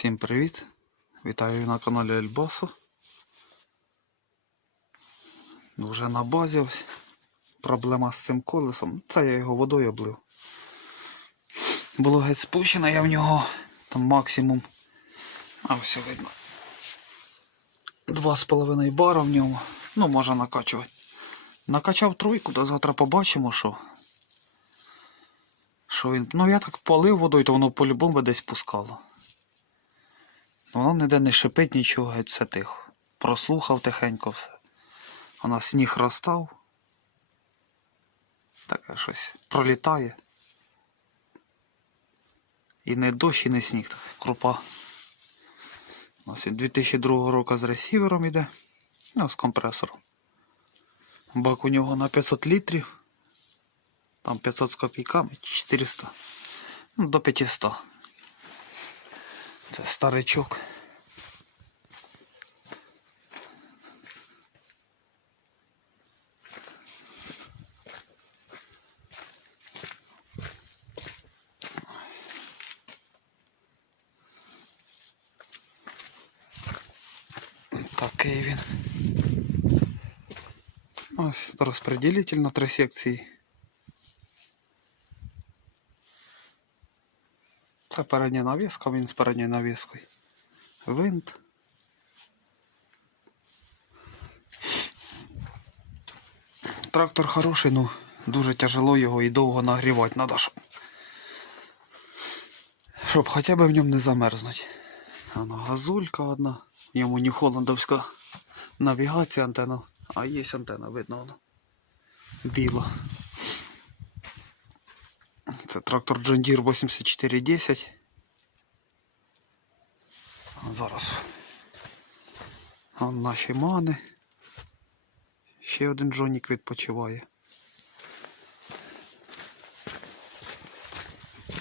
Всім привіт! Вітаю на каналі Ельбасу. Вже на базі. Проблема з цим колесом. Це я його водою облив. Було геть спущено, я в нього там максимум. А ось видно. Два з половиною бара в ньому. Ну, можна накачувати. Накачав тройку, до завтра побачимо, що. Що він. Ну я так полив водою, то воно по-любому десь пускало. Воно ніде не шипить нічого, геть все тихо. Прослухав тихенько все. У нас сніг розстав. Таке щось пролітає. І не дощ, і не сніг. Так, крупа. У нас від 2002 року з ресівером іде. Ну, з компресором. Бак у нього на 500 літрів. Там 500 з копійками, 400. Ну, до 500. Це старичок. Такий він. Ось розпределитель на три секції. Це передня навіска, він з передньою навіскою. Винт. Трактор хороший, ну дуже тяжело його і довго нагрівати треба, щоб, щоб хоча б в ньому не замерзнуть. Вона газулька одна. В ньому нюхоландовська навігація антенна. А є антенна, видно вона. Біла. Це трактор John Deere 8410. А Зараз. Вон наші мани. Ще один Джонік відпочиває.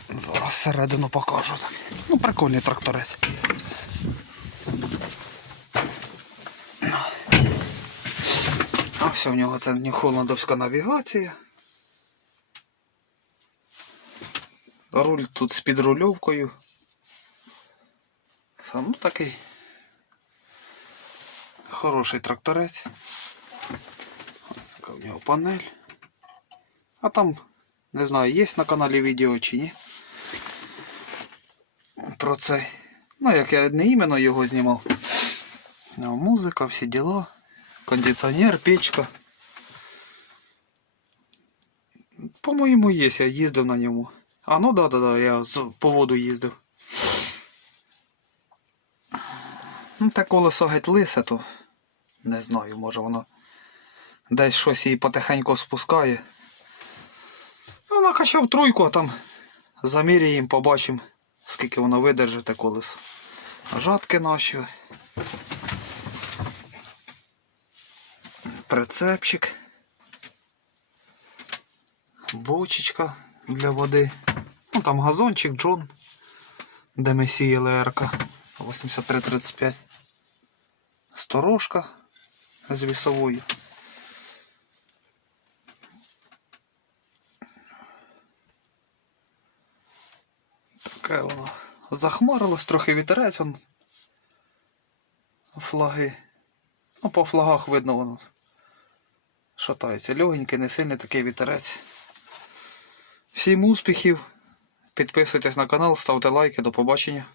Зараз середину покажу. Ну, прикольний тракторець. А все, в нього це Нью-Холландовська навігація. Руль тут з підрульовкою. Ну такий хороший тракторець. В нього панель. А там, не знаю, є на каналі відео чи ні. Про це. Ну, як я не іменно його знімав. Музика, всі діла. Кондиціонер, печка. По-моєму, є, я їздив на ньому. А, ну да, да, да, я по воду їздив. Ну, те колесо геть лисе, то не знаю, може воно десь щось її потихеньку спускає. Ну, накачав тройку, а там заміряємо, побачимо, скільки воно видержить те колесо. Жатки наші. Прицепчик. Бочечка для води. Ну там газончик Джон, де ми сіяли РК 8335. Сторожка з вісовою. Таке воно захмарилось, трохи вітерець он. Флаги. Ну, по флагах видно воно. Шатається. Легенький, не сильний такий вітерець. Всім успіхів. Підписуйтесь на канал, ставте лайки. До побачення.